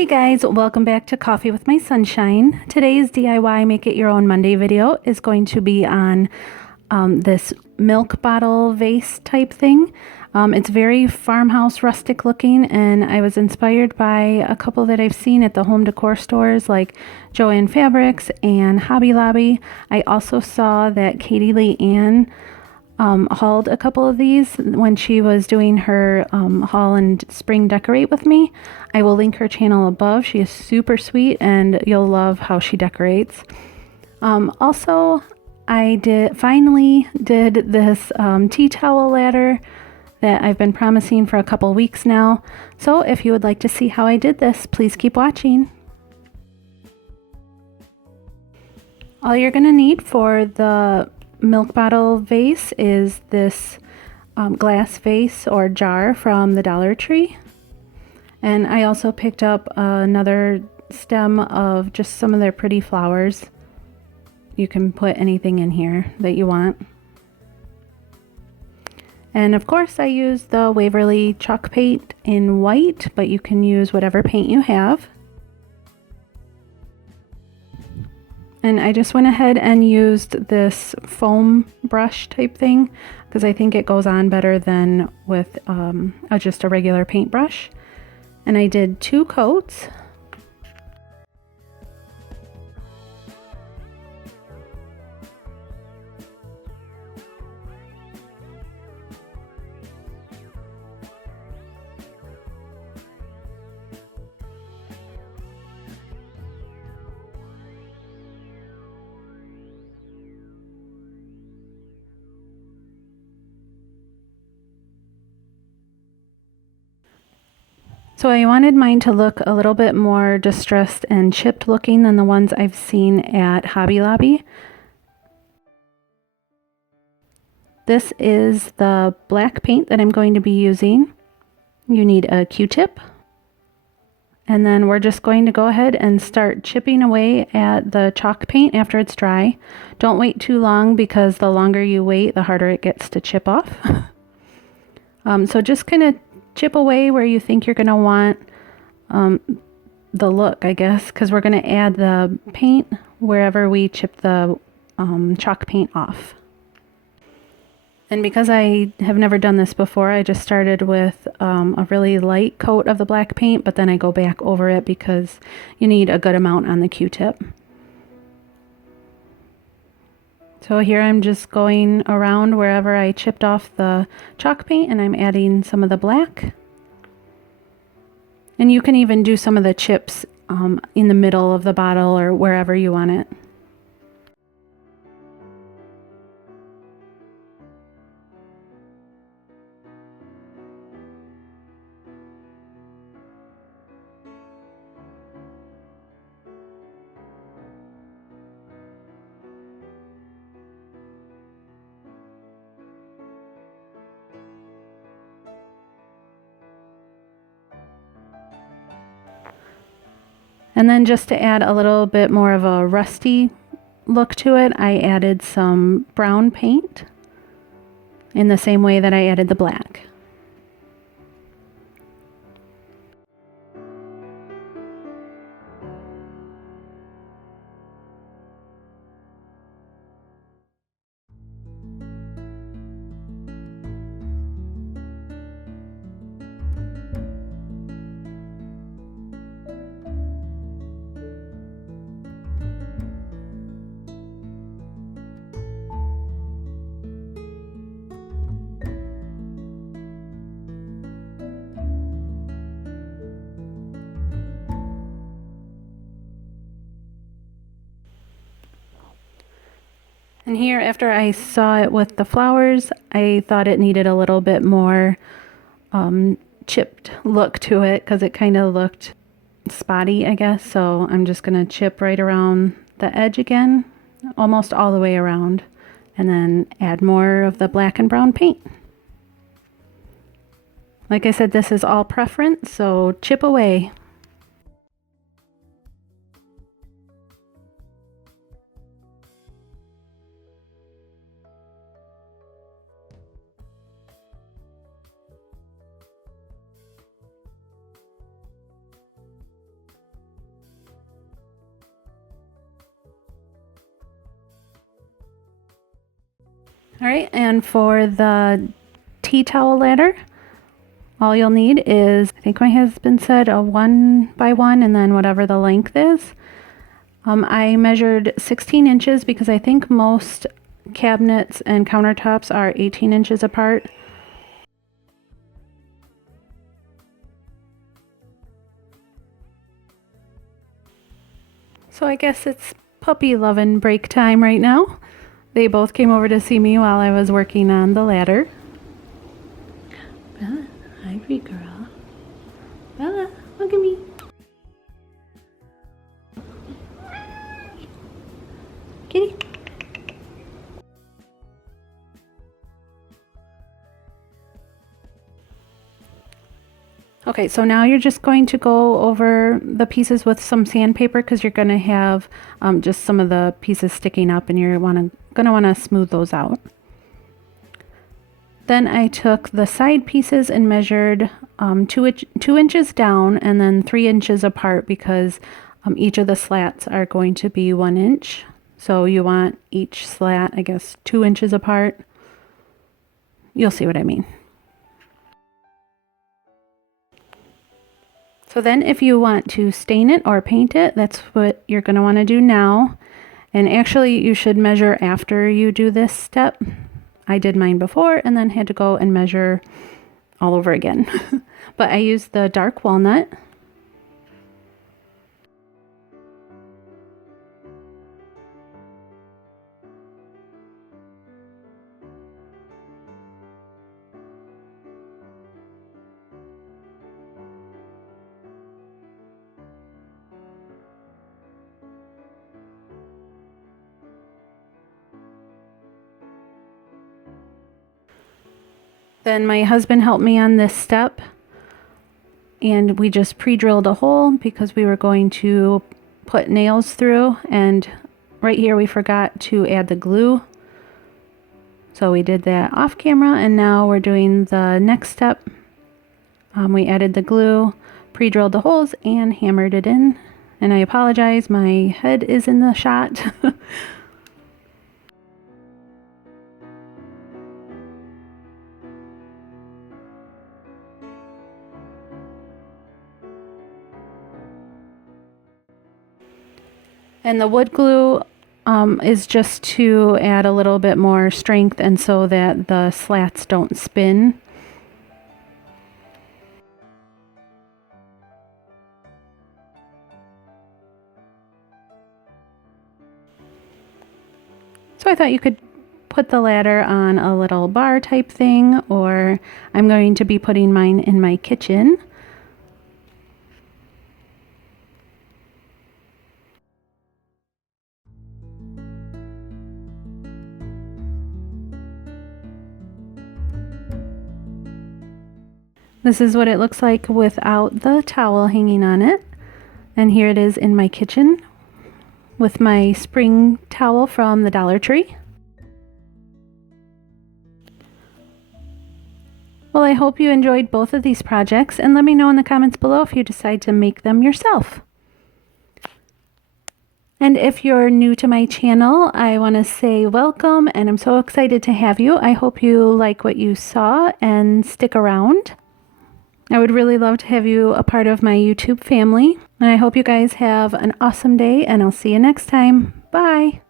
Hey guys, welcome back to Coffee with My Sunshine. Today's DIY Make It Your Own Monday video is going to be on this milk bottle vase type thing. It's very farmhouse rustic looking, and I was inspired by a couple that I've seen at the home decor stores like Joann Fabrics and Hobby Lobby. I also saw that Katie Lee Ann hauled a couple of these when she was doing her haul and spring decorate with me. I will link her channel above. She is super sweet and you'll love how she decorates. Also, I finally did this tea towel ladder that I've been promising for a couple weeks now. So if you would like to see how I did this, please keep watching. All you're going to need for the milk bottle vase is this glass vase or jar from the Dollar Tree. And I also picked up another stem of just some of their pretty flowers. You can put anything in here that you want. And of course I used the Waverly chalk paint in white, but you can use whatever paint you have. And I just went ahead and used this foam brush type thing because I think it goes on better than with just a regular paintbrush. And I did 2 coats. So I wanted mine to look a little bit more distressed and chipped looking than the ones I've seen at Hobby Lobby. This is the black paint that I'm going to be using. You need a Q-tip. And then we're just going to go ahead and start chipping away at the chalk paint after it's dry. Don't wait too long because the longer you wait, the harder it gets to chip off. So just kind of chip away where you think you're going to want the look, I guess, because we're going to add the paint wherever we chip the chalk paint off. And because I have never done this before, I just started with a really light coat of the black paint, but then I go back over it because you need a good amount on the Q-tip. So here I'm just going around wherever I chipped off the chalk paint, and I'm adding some of the black. And you can even do some of the chips in the middle of the bottle or wherever you want it. And then just to add a little bit more of a rusty look to it, I added some brown paint in the same way that I added the black. And here, after I saw it with the flowers, I thought it needed a little bit more chipped look to it because it kind of looked spotty, I guess. So I'm just going to chip right around the edge again, almost all the way around, and then add more of the black and brown paint. Like I said, this is all preference, so chip away. All right, and for the tea towel ladder, all you'll need is, I think my husband said, a 1x1 and then whatever the length is. I measured 16 inches because I think most cabinets and countertops are 18 inches apart. So I guess it's puppy loving break time right now. They both came over to see me while I was working on the ladder. Bella, hi, big girl. Bella, look at me. Kitty. Okay, so now you're just going to go over the pieces with some sandpaper because you're going to have just some of the pieces sticking up and you're going to want to smooth those out. Then I took the side pieces and measured 2 inches down and then 3 inches apart because each of the slats are going to be 1 inch. So you want each slat, I guess, 2 inches apart. You'll see what I mean. So then if you want to stain it or paint it, that's what you're going to want to do now. And actually you should measure after you do this step. I did mine before and then had to go and measure all over again. But I used the dark walnut. Then my husband helped me on this step and we just pre-drilled a hole because we were going to put nails through, and right here we forgot to add the glue. So we did that off camera and now we're doing the next step. We added the glue, pre-drilled the holes and hammered it in. And I apologize, my head is in the shot. And the wood glue is just to add a little bit more strength and so that the slats don't spin. So I thought you could put the ladder on a little bar type thing, or I'm going to be putting mine in my kitchen. This is what it looks like without the towel hanging on it. And here it is in my kitchen with my spring towel from the Dollar Tree. Well, I hope you enjoyed both of these projects, and let me know in the comments below if you decide to make them yourself. And if you're new to my channel, I want to say welcome, and I'm so excited to have you. I hope you like what you saw and stick around. I would really love to have you a part of my YouTube family. And I hope you guys have an awesome day, and I'll see you next time. Bye!